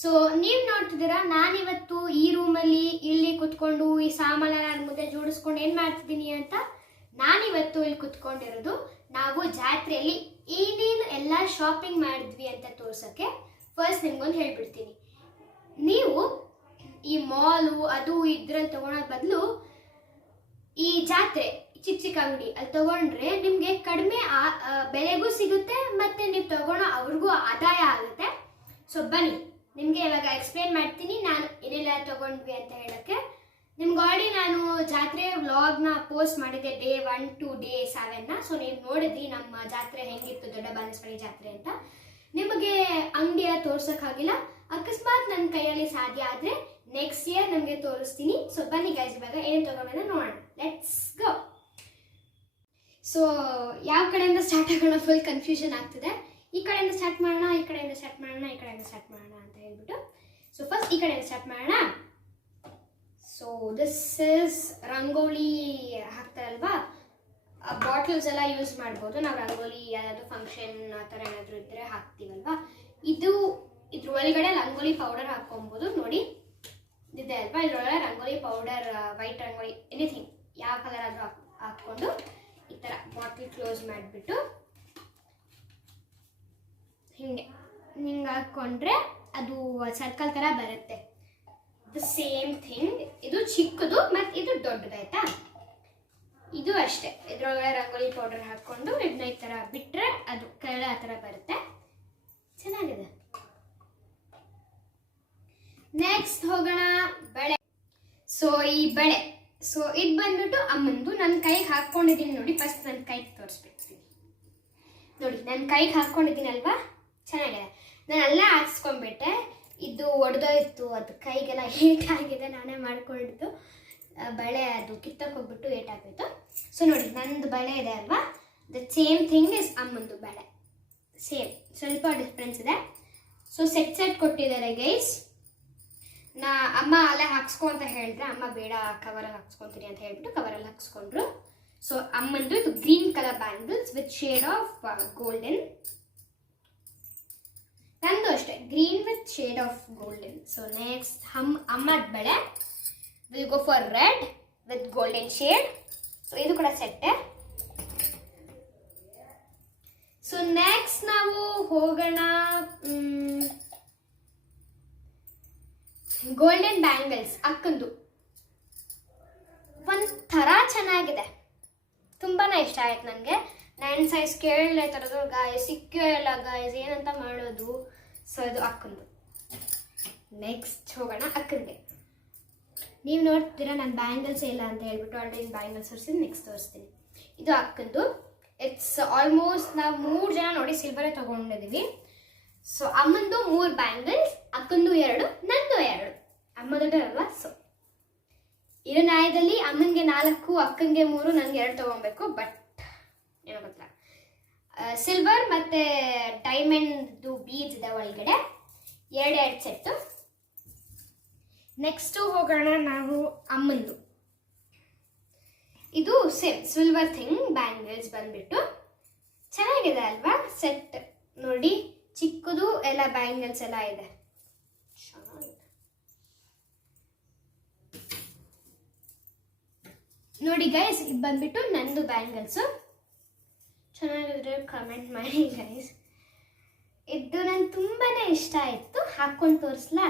So ನೀವು ನೋಡ್ತಿದ್ದೀರಾ, ನಾನಿವತ್ತು ಈ ರೂಮಲ್ಲಿ ಇಲ್ಲಿ ಕುತ್ಕೊಂಡು ಈ ಸಾಮಾನೆಲ್ಲ ಮುಂದೆ ಜೋಡಿಸ್ಕೊಂಡು ಏನು ಮಾಡ್ತಿದ್ದೀನಿ ಅಂತ. ನಾನಿವತ್ತು ಇಲ್ಲಿ ಕುತ್ಕೊಂಡಿರೋದು ನಾವು ಜಾತ್ರೆಯಲ್ಲಿ ಏನೇನು ಎಲ್ಲ ಶಾಪಿಂಗ್ ಮಾಡಿದ್ವಿ ಅಂತ ತೋರ್ಸೋಕ್ಕೆ. ಫಸ್ಟ್ ನಿಮ್ಗೊಂದು ಹೇಳ್ಬಿಡ್ತೀನಿ, ನೀವು ಈ ಮಾಲು ಅದು ಇದ್ರಲ್ಲಿ ತಗೊಳೋದ್ ಬದಲು ಈ ಜಾತ್ರೆ ಚಿಕ್ಕ ಚಿಕ್ಕ ಅಂಗಡಿ ಅಲ್ಲಿ ತಗೊಂಡ್ರೆ ನಿಮಗೆ ಕಡಿಮೆ ಬೆಲೆಗೂ ಸಿಗುತ್ತೆ, ಮತ್ತೆ ನೀವು ತಗೊಳ್ಳೋ ಅವ್ರಿಗೂ ಆದಾಯ ಆಗುತ್ತೆ. ಸೊ ಬನ್ನಿ ನಿಮಗೆ ಇವಾಗ ಎಕ್ಸ್ಪ್ಲೇನ್ ಮಾಡ್ತೀನಿ ನಾನು ಏನೆಲ್ಲ ತಗೊಂಡ್ವಿ ಅಂತ ಹೇಳೋಕ್ಕೆ. ನಿಮ್ಗೆ ಆಲ್ರೆಡಿ ನಾನು ಜಾತ್ರೆ ವ್ಲಾಗ್ನ ಪೋಸ್ಟ್ ಮಾಡಿದ್ದೆ ಡೇ 1 to ಡೇ 7ನ. ಸೊ ನೀವು ನೋಡಿದ್ರಿ ನಮ್ಮ ಜಾತ್ರೆ ಹೆಂಗಿತ್ತು, ದೊಡ್ಡ ಬಾನಸವಾಡಿ ಜಾತ್ರೆ ಅಂತ. ನಿಮಗೆ ಅಂಗಡಿ ಎಲ್ಲ ತೋರ್ಸೋಕ್ಕಾಗಿಲ್ಲ, ಅಕಸ್ಮಾತ್ ನನ್ನ ಕೈಯಲ್ಲಿ ಸಾಧ್ಯ ಆದರೆ ನೆಕ್ಸ್ಟ್ ಇಯರ್ ನಮಗೆ ತೋರಿಸ್ತೀನಿ. ಸೊ ಬನ್ನಿ ಗೈಸ್, ಇವಾಗ ಏನು ತಗೊಂಡ್ರೆ ನೋಡೋಣ, ಲೆಟ್ಸ್ ಗೋ. ಸೊ ಯಾವ ಕಡೆಯಿಂದ ಸ್ಟಾರ್ಟ್ ಆಗೋಣ, ಫುಲ್ ಕನ್ಫ್ಯೂಷನ್ ಆಗ್ತಿದೆ. ಈ ಕಡೆಯಿಂದ ಸ್ಟಾರ್ಟ್ ಮಾಡೋಣ, ಈ ಕಡೆಯಿಂದ ಸ್ಟಾರ್ಟ್ ಮಾಡೋಣ, ಈ ಕಡೆಯಿಂದ ಸ್ಟಾರ್ಟ್ ಮಾಡೋಣ ಅಂತ ಹೇಳ್ಬಿಟ್ಟು. ಸೊ ಫಸ್ಟ್ ಈ ಕಡೆಯಿಂದ ಸ್ಟಾರ್ಟ್ ಮಾಡೋಣ. ಸೊ ದಿಸ್ ಇಸ್ ರಂಗೋಲಿ ಹಾಕ್ತಾರಲ್ವಾ, ಬಾಟಲ್ಸ್ ಎಲ್ಲ ಯೂಸ್ ಮಾಡ್ಬೋದು ನಾವು. ರಂಗೋಲಿ ಯಾವ್ದಾದ್ರು ಫಂಕ್ಷನ್ ಆ ಥರ ಏನಾದರೂ ಇದ್ದರೆ ಹಾಕ್ತೀವಲ್ವಾ. ಇದ್ರ ಒಳಗಡೆ ರಂಗೋಲಿ ಪೌಡರ್ ಹಾಕ್ಕೊಬೋದು. ನೋಡಿ ಇದೆ ಅಲ್ವಾ, ಇದ್ರೊಳಗಡೆ rangoli powder, white rangoli, anything ಯಾವ ಕಲರ್ ಆದರೂ ಹಾಕ್ಕೊಂಡು ಈ ಥರ ಬಾಟಲ್ ಕ್ಲೋಸ್ ಮಾಡಿಬಿಟ್ಟು ಹಿಂಗೆ ಹಾಕ್ಕೊಂಡ್ರೆ ಅದು ಸರ್ಕಲ್ ಥರ ಬರುತ್ತೆ. ದ ಸೇಮ್ ಥಿಂಗ್, ಇದು ಚಿಕ್ಕದು ಮತ್ತು ಇದು ದೊಡ್ಡದಾಯ್ತಾ. ಇದು ಅಷ್ಟೇ, ಇದ್ರೊಳಗಡೆ ರಂಗೋಲಿ ಪೌಡರ್ ಹಾಕ್ಕೊಂಡು ಇದನ್ನ ಈ ಥರ ಬಿಟ್ಟರೆ ಅದು ಕೆಳಗಡೆ ಆ ಥರ ಬರುತ್ತೆ. ಚೆನ್ನಾಗಿದೆ. ನೆಕ್ಸ್ಟ್ ಹೋಗೋಣ ಬಳೆ. ಸೊ ಈ ಬಳೆ, ಸೊ ಇದು ಬಂದ್ಬಿಟ್ಟು ಅಮ್ಮಂದು. ನನ್ನ ಕೈಗೆ ಹಾಕ್ಕೊಂಡಿದ್ದೀನಿ ನೋಡಿ. ಫಸ್ಟ್ ನನ್ನ ಕೈಗೆ ತೋರಿಸ್ಬಿಡ್ತೀನಿ ನೋಡಿ. ನನ್ನ ಕೈಗೆ ಹಾಕ್ಕೊಂಡಿದ್ದೀನಿ ಅಲ್ವಾ, ಚೆನ್ನಾಗಿದೆ. ನಾನು ಎಲ್ಲ ಹಾಕ್ಸ್ಕೊಂಡ್ಬಿಟ್ಟೆ, ಇದು ಒಡೆದೋಯ್ತು, ಅದು ಕೈಗೆಲ್ಲ ಏಟಾಗಿದೆ, ನಾನೇ ಮಾಡ್ಕೊಂಡಿದ್ದು ಬಳೆ. ಅದು ಕಿತ್ತಕ್ಕೆ ಹೋಗ್ಬಿಟ್ಟು ಏಟಾಗೋಯ್ತು. ಸೊ ನೋಡಿ ನಂದು ಬಳೆ ಇದೆ ಅಲ್ವಾ, ದ ಸೇಮ್ ಥಿಂಗ್ ಇಸ್ ಅಮ್ಮಂದು ಬಳೆ. ಸೇಮ್, ಸ್ವಲ್ಪ ಡಿಫ್ರೆನ್ಸ್ ಇದೆ. ಸೊ ಸೆಟ್ ಕೊಟ್ಟಿದ್ದಾರೆ ಗೈಸ್. ಅಮ್ಮ ಅಲ್ಲೇ ಹಾಕ್ಸ್ಕೊ ಅಂತ ಹೇಳಿದ್ರೆ, ಅಮ್ಮ ಬೇಡ ಕವರಲ್ಲಿ ಹಾಕ್ಸ್ಕೊತೀನಿ ಅಂತ ಹೇಳ್ಬಿಟ್ಟು ಕವರಲ್ಲಿ ಹಾಕ್ಸ್ಕೊಂಡ್ರು. ಸೊ ಅಮ್ಮಂದು ಇದು green colour bangles with shade of golden. ನಂದು ಅಷ್ಟೇ, green with shade of golden. So next ಅಮ್ಮದ ಬಳೆ will go for red with golden shade. So ಇದು ಕೂಡ ಸೆಟ್ಟೆ. ಸೊ ನೆಕ್ಸ್ಟ್ ನಾವು ಹೋಗೋಣ ಗೋಲ್ಡನ್ ಬ್ಯಾಂಗಲ್ಸ್. ಅಕ್ಕಂದು ಒಂಥರ ಚೆನ್ನಾಗಿದೆ, ತುಂಬಾನೇ ಇಷ್ಟ ಆಯ್ತು ನನಗೆ. 9 ಸೈಜ್ ಕೇಳಲೇ ತರೋದು ಗಾಯಸ್, ಸಿಕ್ಕೇ ಇಲ್ಲ ಗಾಯಸ್, ಏನಂತ ಮಾಡೋದು. ಸೊ ಇದು ಅಕ್ಕಂದು. ನೆಕ್ಸ್ಟ್ ಹೋಗೋಣ ಅಕ್ಕಂಗೆ. ನೀವು ನೋಡ್ತೀರಾ ನಾನು ಬ್ಯಾಂಗಲ್ಸ್ ಇಲ್ಲ ಅಂತ ಹೇಳ್ಬಿಟ್ಟು ಆಲ್ರೆಡಿ ಬ್ಯಾಂಗಲ್ಸ್ ತೋರಿಸಿದ್ದು. ನೆಕ್ಸ್ಟ್ ತೋರಿಸ್ತೀನಿ. ಇದು ಅಕ್ಕಂದು. ಇಟ್ಸ್ ಆಲ್ಮೋಸ್ಟ್ ನಾವು 3 ಜನ ನೋಡಿ ಸಿಲ್ವರೇ ತೊಗೊಂಡಿದ್ದೀವಿ. ಸೊ ಅಮ್ಮಂದು 3 ಬ್ಯಾಂಗಲ್ಸ್, ಅಕ್ಕಂದು 2, ನಂದು 2. ಅಮ್ಮದು ಅಲ್ವಾ. ಸೊ ಇರೋ ನ್ಯಾಯದಲ್ಲಿ ಅಮ್ಮನಿಗೆ 4, ಅಕ್ಕಂಗೆ 3, ನನಗೆ 2 ತೊಗೊಬೇಕು. ಬಟ್ ಏನೋ ಗೊತ್ತಿಲ್ಲ. ಸಿಲ್ವರ್ ಮತ್ತು ಡೈಮಂಡ್ದು ಬೀಡ್ಸ್ ಇದೆ ಒಳಗಡೆ, 2 ಸೆಟ್ಟು. ನೆಕ್ಸ್ಟು ಹೋಗೋಣ ನಾವು ಅಮ್ಮಂದು. ಇದು ಸೇಮ್ ಸಿಲ್ವರ್ ಥಿಂಗ್ ಬ್ಯಾಂಗಲ್ಸ್ ಬಂದ್ಬಿಟ್ಟು ಚೆನ್ನಾಗಿದೆ ಅಲ್ವಾ. ಸೆಟ್ ನೋಡಿ, ಚಿಕ್ಕದು ಎಲ್ಲ ಬ್ಯಾಂಗಲ್ಸ್ ಎಲ್ಲ ಇದೆ, ಚೆನ್ನಾಗಿದೆ ನೋಡಿ ಗೈಸ್. ಇದು ಬಂದ್ಬಿಟ್ಟು ನಂದು ಬ್ಯಾಂಗಲ್ಸು. ಚೆನ್ನಾಗಿದ್ರೆ ಕಮೆಂಟ್ ಮಾಡಿ ಗೈಸ್. ಇದು ನಂಗೆ ತುಂಬಾನೇ ಇಷ್ಟ ಆಯಿತು. ಹಾಕ್ಕೊಂಡು ತೋರಿಸ್ಲಾ?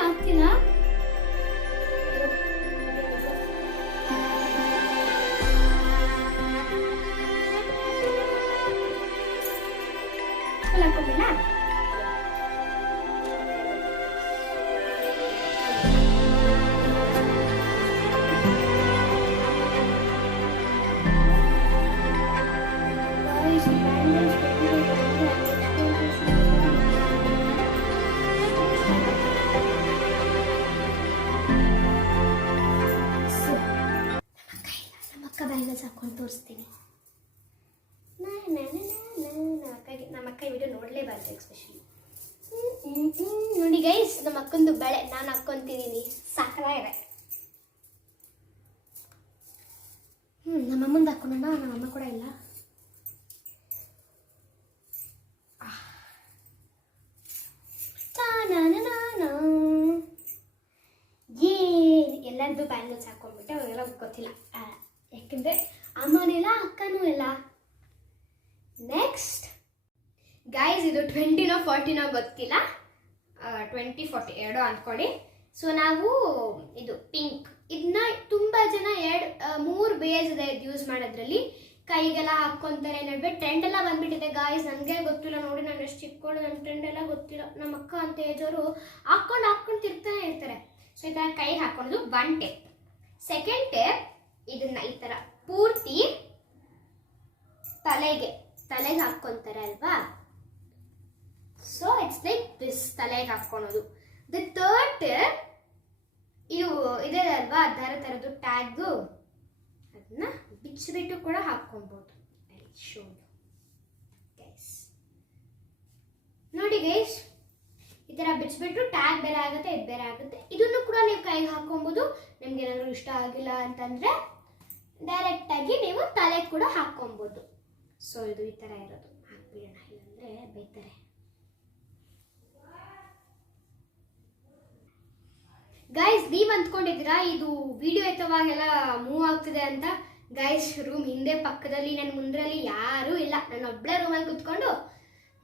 ಆಗ್ತಿಲ್ಲ. ಹಾಕೋಬಿಲ್ಲ. ಬ್ಯಾಂಗಲ್ಸ್ ಹಾಕೊಂಡು ತೋರಿಸ್ತೀನಿ. ನಮ್ಮ ಅಕ್ಕ ವಿಡಿಯೋ ನೋಡಲೇಬಾರ್ದು ಎಕ್ಸ್ಪೆಷಲಿ. ನೋಡಿ ಗೈಸ್, ನಮ್ಮ ಅಕ್ಕಂದು ಬಳೆ ನಾನು ಹಾಕ್ಕೊಂತಿದ್ದೀನಿ, ಸಾಕಾಗಿದೆ. ನಮ್ಮಮ್ಮಂದು ಹಾಕ್ಕೊಂಡ, ನಮ್ಮಮ್ಮ ಕೂಡ ಇಲ್ಲ. ಗೊತ್ತಿಲ್ಲ, ಯಾಕಂದರೆ ಅಮ್ಮನೂ ಇಲ್ಲ ಅಕ್ಕನೂ ಇಲ್ಲ. ನೆಕ್ಸ್ಟ್ ಗೈಸ್, ಇದು 20ನೋ 40ನೋ ಗೊತ್ತಿಲ್ಲ, 2040 ಎರಡೋ ಅಂದ್ಕೊಳ್ಳಿ. ಸೊ ನಾವು ಇದು ಪಿಂಕ್, ಇದನ್ನ ತುಂಬ ಜನ 3 ಬೇಸ್ ಇದೆ ಇದು ಯೂಸ್ ಮಾಡೋದ್ರಲ್ಲಿ. ಕೈಗೆಲ್ಲ ಹಾಕ್ಕೊಂತಾರೆ, ನಡುವೆ ಟ್ರೆಂಡ್ ಎಲ್ಲ ಬಂದ್ಬಿಟ್ಟಿದೆ ಗಾಯ್ಸ್. ನನಗೆ ಗೊತ್ತಿಲ್ಲ ನೋಡಿ, ನಾನು ಎಷ್ಟು ಚಿಕ್ಕೋಳು, ನನ್ನ ಟ್ರೆಂಡ್ ಎಲ್ಲ ಗೊತ್ತಿಲ್ಲ. ನಮ್ಮ ಅಕ್ಕ ಅಂತ ಏಜವರು ಹಾಕ್ಕೊಂಡು ತಿರ್ತಾನೆ ಇರ್ತಾರೆ. ಸೊ ಈ ಥರ ಕೈಗೆ ಹಾಕ್ಕೊಳ್ಳೋದು 1 ಟೇಪ್. ಸೆಕೆಂಡ್ ಟೇಪ್ ಇದನ್ನ ಈ ಥರ ಪೂರ್ತಿ ತಲೆಗೆ ಹಾಕ್ಕೊಂತಾರೆ ಅಲ್ವಾ. ಸೊ ಇಟ್ಸ್ ಲೈಕ್ ದಿಸ್, ತಲೆಗೆ ಹಾಕ್ಕೊಳೋದು. ದ ಥರ್ಡ್ ಟೇಪ್ ಇದು ಇದೆ ಅಲ್ವಾ, ಥರದ್ದು ಟ್ಯಾಗು, ಅದನ್ನ ಬಿಚ್ಚಿಬಿಟ್ಟು ಕೂಡ ಹಾಕ್ಕೊಳ್ಬೋದು. ನೋಡಿ ಗೈಸ್, ಈ ಥರ ಬಿಚ್ಚಿಬಿಟ್ಟು ಟ್ಯಾಗ್ ಬೇರೆ ಆಗುತ್ತೆ, ಇದು ಬೇರೆ ಆಗುತ್ತೆ. ಇದನ್ನು ಕೂಡ ನೀವು ಕೈಗೆ ಹಾಕ್ಕೊಬೋದು. ನಿಮ್ಗೆ ಏನಾದರೂ ಇಷ್ಟ ಆಗಿಲ್ಲ ಅಂತಂದರೆ ಡೈರೆಕ್ಟಾಗಿ ನೀವು ತಲೆಗೆ ಕೂಡ ಹಾಕ್ಕೊಬೋದು. ಸೊ ಇದು ಈ ಥರ ಇರೋದು, ಹಾಕ್ಬಿಡೋಣ, ಇಲ್ಲಾಂದರೆ ಬೈತಾರೆ. ಗೈಸ್, ನೀವು ಅಂದ್ಕೊಂಡಿದ್ದೀರಾ ಇದು ವಿಡಿಯೋ ಎತ್ತುವಾಗೆಲ್ಲ ಮೂವ್ ಆಗ್ತಿದೆ ಅಂತ. ಗೈಸ್, ರೂಮ್ ಹಿಂದೆ ಪಕ್ಕದಲ್ಲಿ ನನ್ನ ಮುಂದ್ರಲ್ಲಿ ಯಾರೂ ಇಲ್ಲ, ನಾನು ಒಬ್ಬಳೇ ರೂಮಲ್ಲಿ ಕೂತ್ಕೊಂಡು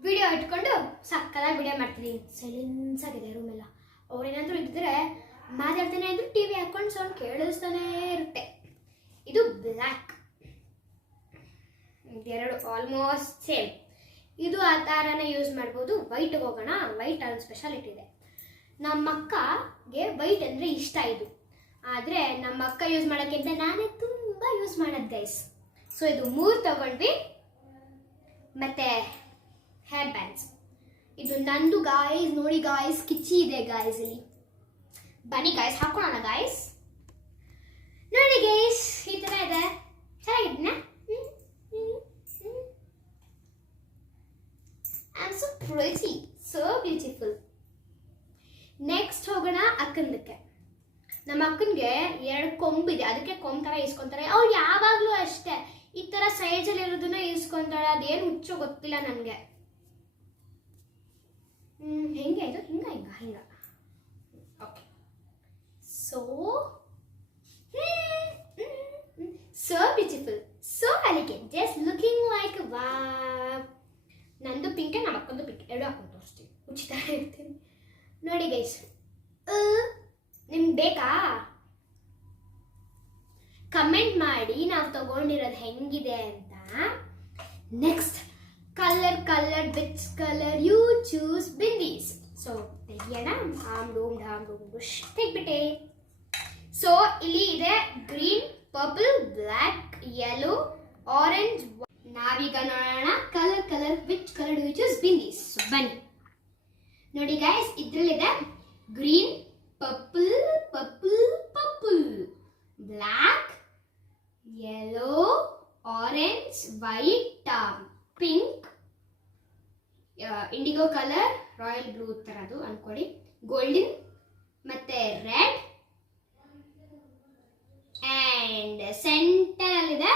ವಿಡಿಯೋ ಇಟ್ಕೊಂಡು ಸಕ್ಕದಾಗಿ ವಿಡಿಯೋ ಮಾಡ್ತೀನಿ. ಸೈಲೆನ್ಸ್ ಆಗಿದೆ ರೂಮೆಲ್ಲ. ಅವ್ರೇನಾದರೂ ಇದ್ದರೆ ಮಾತಾಡ್ತಾನೆ ಇದ್ರು, ಟಿ ವಿ ಹಾಕ್ಕೊಂಡು ಸೌಂಡ್ ಕೇಳಿಸ್ತಾನೇ ಇರುತ್ತೆ. ಇದು ಬ್ಲ್ಯಾಕ್, ಇದೆರಡು ಆಲ್ಮೋಸ್ಟ್ ಸೇಮ್. ಇದು ಆ ಥರನೇ ಯೂಸ್ ಮಾಡ್ಬೋದು. ವೈಟ್ಗೆ ಹೋಗೋಣ. ವೈಟ್ ಒಂದು ಸ್ಪೆಷಾಲಿಟಿ ಇದೆ. ನಮ್ಮ ಅಕ್ಕಗೆ ವೈಟ್ ಅಂದರೆ ಇಷ್ಟ ಇದು, ಆದರೆ ನಮ್ಮ ಅಕ್ಕ ಯೂಸ್ ಮಾಡೋಕ್ಕಿಂತ ನಾನೇ ತುಂಬ ಯೂಸ್ ಮಾಡೋದು ಗೈಸ್. ಸೊ ಇದು 3 ತಗೊಂಡ್ವಿ. ಮತ್ತು ಹೇರ್ ಬ್ಯಾಂಡ್ಸ್, ಇದು ನಂದು ಗಾಯ್ಸ್. ನೋಡಿ ಗಾಯ್ಸ್, ಕಿಚ್ಚಿ ಇದೆ ಗಾಯ್ಸ್ ಇಲ್ಲಿ. ಬನ್ನಿ ಗಾಯ್ಸ್, ಹಾಕೋಣ ಗಾಯ್ಸ್. ನೋಡಿ ಗೈಸ್, ಈ ಥರ ಇದೆ, ಚೆನ್ನಾಗಿದ್ನ? I am so pretty, so beautiful. Next ಹೋಗೋಣ ಅಕ್ಕಂದಕ್ಕೆ. ನಮ್ಮ ಅಕ್ಕನಿಗೆ 2 ಕೊಂಬಿದೆ, ಅದಕ್ಕೆ ಕೊಂಬ್ ಥರ ಇಸ್ಕೊತಾರೆ. ಅವ್ರು ಯಾವಾಗಲೂ ಅಷ್ಟೇ ಈ ಥರ ಸೈಜಲ್ಲಿ ಇರೋದನ್ನ ಇಸ್ಕೊತಾಳೆ. ಅದೇನು ಹುಚ್ಚೋ ಗೊತ್ತಿಲ್ಲ ನನಗೆ. ಹೆಂಗೆ ಇದು? ಹಿಂಗ okay. So beautiful, so elegant, just looking like wow. ನಂದು ಪಿಂಕೆ, ನಮ್ಮ ಅಕ್ಕಂದು ಪಿಂಕ್, 2 ಹಾಕೊಂಡು ತೋರಿಸ್ತೀನಿ, ಉಚಿತ ಇರ್ತೀನಿ. ನೋಡಿ ಗೈಸ್, ನಿಮ್ಗೆ ಬೇಕಾ? ಕಮೆಂಟ್ ಮಾಡಿ ನಾವು ತಗೊಂಡಿರೋದು ಹೆಂಗಿದೆ ಅಂತ. Next colour, which colour you choose bindis. So ತೆಗಿಯೋಣ. ಆಮ್ ಡೂಮ್ ಬುಷ್ ತೆಗ್ಬಿಟ್ಟೆ. ಸೊ ಇಲ್ಲಿ ಇದೆ green, purple, black, yellow, orange. ನಾವೀಗ ನೋಡೋಣ colour, which colour you choose bindis. So ಬನ್ನಿ ನೋಡಿ ಗೈಸ್, ಇದ್ರಲ್ಲಿದೆ green, purple, black, yellow, orange, white, pink, indigo colour, royal blue ಥರದ್ದು ಅನ್ಕೊಳ್ಳಿ, ಗೋಲ್ಡನ್, ಮತ್ತೆ ರೆಡ್, ಆ್ಯಂಡ್ ಸೆಂಟರಲ್ಲಿದೆ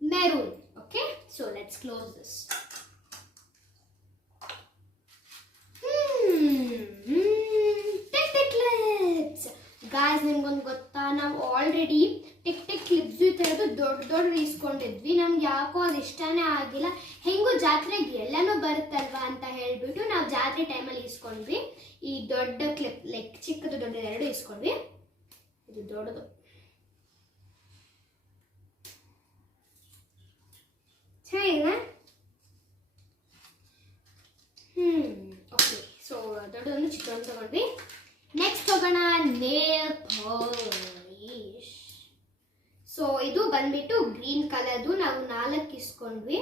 maroon. Okay, so let's close this. Guys, ನಿಮ್ಗೊಂದು ಗೊತ್ತಾ, ನಾವು ಆಲ್ರೆಡಿ ಟಿಕ್ ಕ್ಲಿಪ್ಸ್ ಈ ಥರದ್ದು ದೊಡ್ಡ ಇಸ್ಕೊಂಡಿದ್ವಿ. ನಮ್ಗೆ ಯಾಕೋ ಅದು ಇಷ್ಟನೇ ಆಗಿಲ್ಲ. ಹೆಂಗೂ ಜಾತ್ರೆಗೆ ಎಲ್ಲನೂ ಬರುತ್ತಲ್ವಾ ಅಂತ ಹೇಳ್ಬಿಟ್ಟು ನಾವು ಜಾತ್ರೆ ಟೈಮಲ್ಲಿ ಇಸ್ಕೊಂಡ್ವಿ. ಈ ದೊಡ್ಡ ಕ್ಲಿಪ್, ಲೈಕ್ ಚಿಕ್ಕದು ದೊಡ್ಡದು 2 ಇಸ್ಕೊಂಡ್ವಿ. ಇದು ದೊಡ್ಡದು. ಚೆನ್ನಾಗಿದೆ. ಓಕೆ, ಸೊ ದೊಡ್ಡದೊಂದು ಚಿಕ್ಕದೊಂದು ತಗೊಂಡ್ವಿ. ನೆಕ್ಸ್ಟ್ ಹೋಗೋಣ ನೇಲ್ ಪಾಲಿಶ್. ಸೊ ಇದು ಬಂದ್ಬಿಟ್ಟು ಗ್ರೀನ್ ಕಲರ್ದು. ನಾವು 4 ಇಸ್ಕೊಂಡ್ವಿ.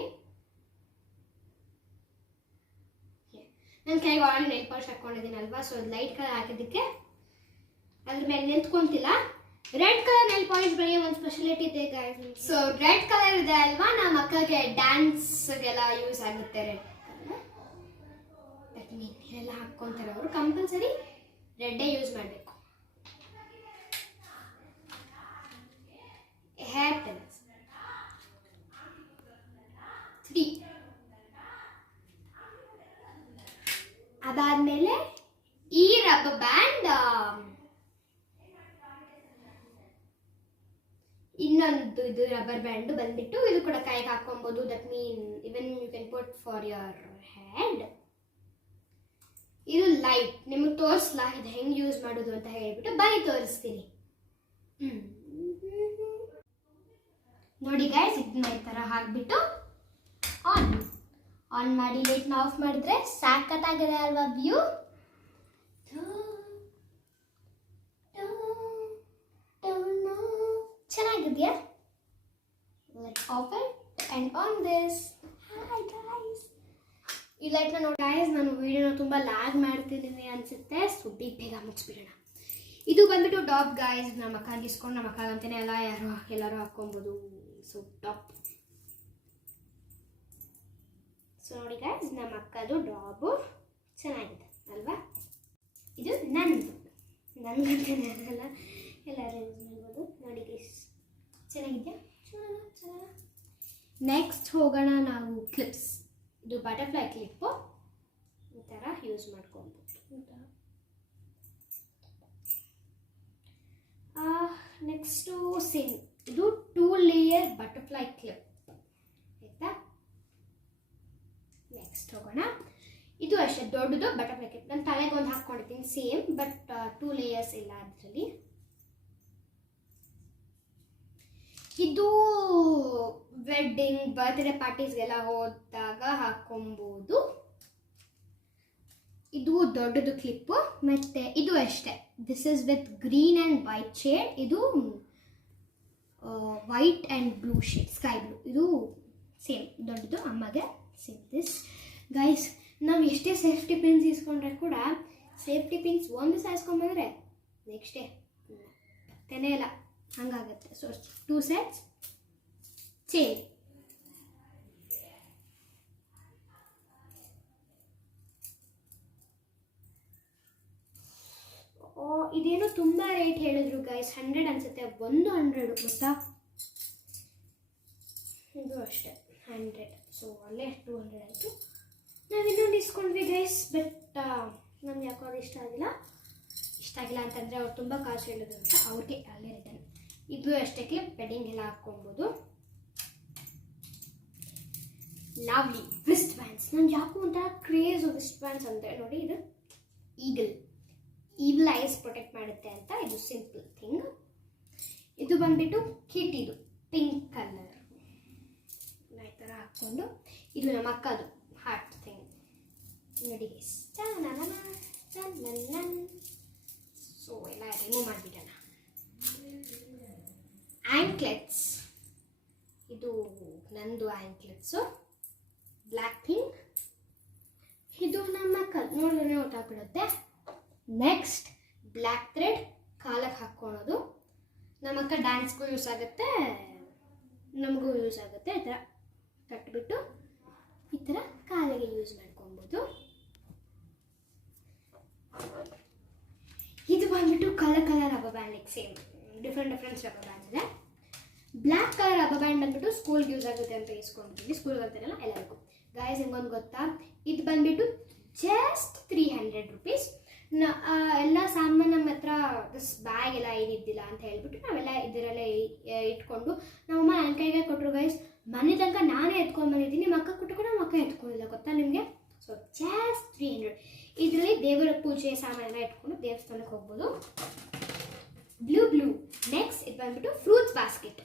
ನನ್ನ ಕೈಗೆ ಆಲ್ರೆಡಿ ನೇಲ್ ಪಾಲಿಶ್ ಹಾಕೊಂಡಿದ್ದೀನಲ್ವಾ, ಸೊ ಲೈಟ್ ಕಲರ್ ಹಾಕಿದ್ದಕ್ಕೆ ಅದ್ರ ಮೇಲೆ ನಿಂತ್ಕೊಂತಿಲ್ಲ. ರೆಡ್ ಕಲರ್ ನೇಲ್ ಪಾಲಿಶ್ ಬರೀ ಒಂದು ಸ್ಪೆಷಾಲಿಟಿ ಇದೆ ಗೈಸ್. ಸೊ ರೆಡ್ ಕಲರ್ ಇದೆ ಅಲ್ವಾ, ನಮ್ಮ ಅಕ್ಕಗೆ ಡ್ಯಾನ್ಸ್ಗೆಲ್ಲ ಯೂಸ್ ಆಗುತ್ತೆ. ರೆಡ್ ಕಲರ್ ಎಲ್ಲ ಹಾಕ್ಕೊಂತಾರೆ ಅವರು. ಕಂಪಲ್ಸರಿ ರೆಡ್ಡೇ ಯೂಸ್ ಮಾಡಬೇಕು. Hair pins 3. ಅದಾದ್ಮೇಲೆ ಈ ರಬ್ಬರ್ ಬ್ಯಾಂಡ್ ಇನ್ನೊಂದು ಇದು ರಬ್ಬರ್ ಬ್ಯಾಂಡ್ ಬಂದ್ಬಿಟ್ಟು ಇದು ಕೂಡ ಕೈಗೆ ಹಾಕೊಬಹುದು. That mean even you can put for your hand. ಇದು ಲೈಟ್ ನಿಮಗೆ ತೋರಿಸ್ಲಾ ಇದು ಹೆಂಗೆ ಯೂಸ್ ಮಾಡೋದು ಅಂತ ಹೇಳ್ಬಿಟ್ಟು ಬನ್ನಿ ತೋರಿಸ್ತೀನಿ. ನೋಡಿ ಗೈಸ್, ಇದನ್ನ ಈ ಥರ ಹಾಕ್ಬಿಟ್ಟು ಆನ್ ಮಾಡಿ ಲೈಟ್ನ ಆಫ್ ಮಾಡಿದ್ರೆ ಸಾಕತ್ತಾಗಿದೆ ಅಲ್ವಾ ವ್ಯೂ. ಚೆನ್ನಾಗಿದೆಯಾ? Let's open and on this. Hi guys. ಈ ಲೈಟ್ನ ನೋಡಿ ಗೈಸ್, ನಾನು ವಿಡಿಯೋನ ತುಂಬ ಲ್ಯಾಗ್ ಮಾಡ್ತಿದ್ದೀನಿ ಅನ್ಸುತ್ತೆ. ಸೊ ಬೇಗ ಮುಗಿಸ್ಬಿಡೋಣ. ಇದು ಬಂದ್ಬಿಟ್ಟು ಟಾಪ್ ಗೈಸ್. ನಮ್ಮ ಅಕ್ಕಗೆ ಇಸ್ಕೊಂಡು ನಮ್ಮ ಅಕ್ಕಗಂತಾನೆ ಎಲ್ಲರೂ ಹಾಕ್ಕೊಬೋದು. So top. ಸೊ ನೋಡಿ ಗೈಸ್, ನಮ್ಮ ಅಕ್ಕದು ಟಾಪು ಚೆನ್ನಾಗಿದೆ ಅಲ್ವಾ? ಇದು ನನಗಂತಾನೆ ಆಗಲ್ಲ, ಎಲ್ಲರೂ ಯೂಸ್ ಮಾಡ್ಬೋದು. ನೋಡಿ ಗೈಸ್, ಚೆನ್ನಾಗಿದೆಯಾ? ನೆಕ್ಸ್ಟ್ ಹೋಗೋಣ ನಾವು ಕ್ಲಿಪ್ಸ್. ಇದು ಬಟರ್ಫ್ಲೈ ಕ್ಲಿಪ್ಪು ಈ ಥರ ಯೂಸ್ ಮಾಡ್ಕೊಬೋದು. ನೆಕ್ಸ್ಟು ಸೇಮ್ ಇದು 2 ಲೇಯರ್ ಬಟರ್ಫ್ಲೈ ಕ್ಲಿಪ್ ಆಯಿತಾ. ನೆಕ್ಸ್ಟ್ ಹೋಗೋಣ. ಇದು ಅಷ್ಟೇ ದೊಡ್ಡದು ಬಟರ್ಫ್ಲೈ ಕ್ಲಿಪ್. ನಾನು ತಲೆಗೆ ಒಂದು ಹಾಕ್ಕೊಂಡಿದ್ದೀನಿ ಸೇಮ್, ಬಟ್ 2 ಲೇಯರ್ಸ್ ಇಲ್ಲ ಅದರಲ್ಲಿ. ಇದು ವೆಡ್ಡಿಂಗ್ ಬರ್ತ್ಡೇ ಪಾರ್ಟೀಸ್ಗೆಲ್ಲ ಹೋದಾಗ ಹಾಕೊಬೋದು. ಇದು ದೊಡ್ಡದು ಕ್ಲಿಪ್ಪು. ಮತ್ತು ಇದು ಅಷ್ಟೇ, this is with green and white shade. ಇದು white and blue shade, sky blue. ಇದು ಸೇಮ್ ದೊಡ್ಡದು ಅಮ್ಮಗೆ. ಸೇಮ್ ದಿಸ್ ಗೈಸ್, ನಾವು ಎಷ್ಟೇ ಸೇಫ್ಟಿ ಪಿನ್ಸ್ ಇಸ್ಕೊಂಡ್ರೆ ಕೂಡ ಸೇಫ್ಟಿ ಪಿನ್ಸ್ ಒಂದು ಸಾಯಿಸ್ಕೊಂಡ್ಬಂದ್ರೆ ನೆಕ್ಸ್ಟ್ ಡೇ ಪತ್ತೆನೇ ಇಲ್ಲ, ಹಂಗಾಗತ್ತೆ. So 2 sets change. ಇದೇನೋ ತುಂಬ ರೇಟ್ ಹೇಳಿದ್ರು ಗೈಸ್, 100 ಅನ್ಸುತ್ತೆ. 100 ಗೊತ್ತಾ? ಇದು ಅಷ್ಟೇ 100. ಸೊ ಅಲ್ಲೇ 200 ಆಯಿತು. ನಾವು ಇನ್ನೊಂದು ಇಸ್ಕೊಂಡ್ವಿ ಗೈಸ್, ಬಟ್ ನಮ್ಗೆ ಯಾಕೋ ಅದು ಇಷ್ಟ ಆಗಿಲ್ಲ ಅಂತಂದರೆ ಅವ್ರು ತುಂಬ ಕಾಸು ಹೇಳಿದ್ರು ಅಂತ ಅವ್ರಿಗೆ ಅಲ್ಲೇ ರಿಟರ್ನ್. ಇದು ಅಷ್ಟೇ ಕ್ಲಿಪ್, ವೆಡ್ಡಿಂಗ್ ಎಲ್ಲ ಹಾಕ್ಕೊಬೋದು. Lovely wrist bands. ನನಗೆ ಯಾಕೋ ಒಂಥರ ಕ್ರೇಜ್ ರಿಸ್ಟ್ ಬ್ಯಾಂಡ್ಸ್ ಅಂದರೆ ನೋಡಿ, ಇದು ಈವಿಲ್ ಐಸ್ ಪ್ರೊಟೆಕ್ಟ್ ಮಾಡುತ್ತೆ ಅಂತ. ಇದು ಸಿಂಪಲ್ ಥಿಂಗ್. ಇದು ಬಂದ್ಬಿಟ್ಟು ಕಿಟ್, ಇದು ಪಿಂಕ್ ಕಲರ್ ಈ ಥರ ಹಾಕ್ಕೊಂಡು. ಇದು ನಮ್ಮ ಅಕ್ಕದು ಹಾರ್ಟ್ ಥಿಂಗ್ ನೋಡಿ ಗೈಸ್. ಸೊ ಎಲ್ಲ ರಿಮೂವ್ ಮಾಡಿಬಿಡೋಣ. ಆ್ಯಂಕ್ಲೆಟ್ಸ್, ಇದು ನಂದು ಆ್ಯಂಕ್ಲೆಟ್ಸು ಬ್ಲ್ಯಾಕ್ ಪಿಂಕ್. ಇದು ನಮ್ಮ ನೋಡಿದ್ರೆ ಗೊತ್ತಾಗ್ಬಿಡುತ್ತೆ. ನೆಕ್ಸ್ಟ್ ಬ್ಲ್ಯಾಕ್ ಥ್ರೆಡ್ ಕಾಲಕ್ಕೆ ಹಾಕ್ಕೊಳೋದು. ನಮ್ಮ ಅಕ್ಕ ಡ್ಯಾನ್ಸ್ಗೂ ಯೂಸ್ ಆಗುತ್ತೆ, ನಮಗೂ ಯೂಸ್ ಆಗುತ್ತೆ. ಈ ಥರ ಕಟ್ಬಿಟ್ಟು ಈ ಥರ ಕಾಲಿಗೆ ಯೂಸ್ ಮಾಡ್ಕೊಬೋದು. ಇದು ಬಂದ್ಬಿಟ್ಟು colour rubber band. Like same different rubber band ಇದೆ. ಬ್ಲ್ಯಾಕ್ ಕಲರ್ ರಬ್ಬರ್ ಬ್ಯಾಂಡ್ ಬಂದ್ಬಿಟ್ಟು ಸ್ಕೂಲ್ಗೆ ಯೂಸ್ ಆಗುತ್ತೆ ಅಂತ ಇಸ್ಕೊಂಡಿದ್ವಿ. ಸ್ಕೂಲ್ಗೆ ಅಂತಾರಲ್ಲ ಎಲ್ಲರಿಗೂ. ಗಾಯ್ಸ್ ಹೆಂಗೊಂದು ಗೊತ್ತಾ, ಇದು ಬಂದ್ಬಿಟ್ಟು ಜಸ್ಟ್ 300 rupees. ಎಲ್ಲ ಸಾಮಾನು ನಮ್ಮ ಹತ್ರ ಬ್ಯಾಗ್ ಎಲ್ಲ ಏನಿದ್ದಿಲ್ಲ ಅಂತ ಹೇಳ್ಬಿಟ್ಟು ನಾವೆಲ್ಲ ಇದರಲ್ಲೇ ಇಟ್ಕೊಂಡು ನಮ್ಮಮ್ಮ ನನ್ನ ಕೈಗೆ ಕೊಟ್ಟರು ಗೈಸ್. ಮನೆ ತನಕ ನಾನೇ ಎತ್ಕೊಂಡ್ಬಂದಿದ್ದೀನಿ. ನಿಮ್ಮ ಅಕ್ಕ ಕೊಟ್ಟು ಕೂಡ ನಮ್ಮ ಅಕ್ಕ ಎತ್ಕೊಂಡಿಲ್ಲ, ಗೊತ್ತಾ ನಿಮಗೆ? So just 300. ಇದರಲ್ಲಿ ದೇವರ ಪೂಜೆ ಸಾಮಾನೆಲ್ಲ ಇಟ್ಕೊಂಡು ದೇವಸ್ಥಾನಕ್ಕೆ ಹೋಗ್ಬೋದು. ಬ್ಲೂ. ನೆಕ್ಸ್ಟ್ ಇದು ಬಂದ್ಬಿಟ್ಟು ಫ್ರೂಟ್ಸ್ ಬಾಸ್ಕೆಟ್.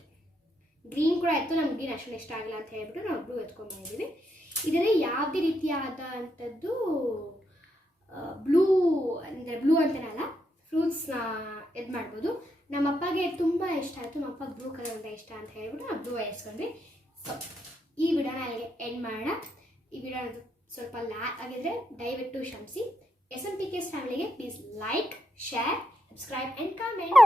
ಗ್ರೀನ್ ಕೂಡ ಇತ್ತು, ನಮ್ಗೆ ಗ್ರೀನ್ ಅಷ್ಟೊಂದು ಇಷ್ಟ ಆಗಲ್ಲ ಅಂತ ಹೇಳ್ಬಿಟ್ಟು ನಾವು ಬ್ಲೂ ಎತ್ಕೊಂಡ್ಬಂದಿದ್ದೀವಿ. ಇದರಲ್ಲಿ ಯಾವುದೇ ರೀತಿಯಾದ ಅಂಥದ್ದು ಬ್ಲೂ ಅಂತನಲ್ಲ, ಫ್ರೂಟ್ಸ್ನ ಇದು ಮಾಡ್ಬೋದು. ನಮ್ಮ ಅಪ್ಪಗೆ ತುಂಬ ಇಷ್ಟ ಆಯಿತು. ನಮ್ಮ ಅಪ್ಪಗೆ ಬ್ಲೂ ಕಲರ್ ಅಂತ ಇಷ್ಟ ಅಂತ ಹೇಳ್ಬಿಟ್ಟು ನಾವು ಬ್ಲೂ ಇಸ್ಕೊಂಡ್ವಿ. ಸೊ ಈ ವಿಡಿಯೋನ ಅಲ್ಲಿಗೆ ಎಂಡ್ ಮಾಡೋಣ. ಈ ವಿಡಿಯೋ ಸ್ವಲ್ಪ ಲ್ಯಾಗ್ ಆಗಿದ್ರೆ ದಯವಿಟ್ಟು ಕ್ಷಮಿಸಿ. SMPK's ಫ್ಯಾಮಿಲಿಗೆ please like, share, subscribe and comment.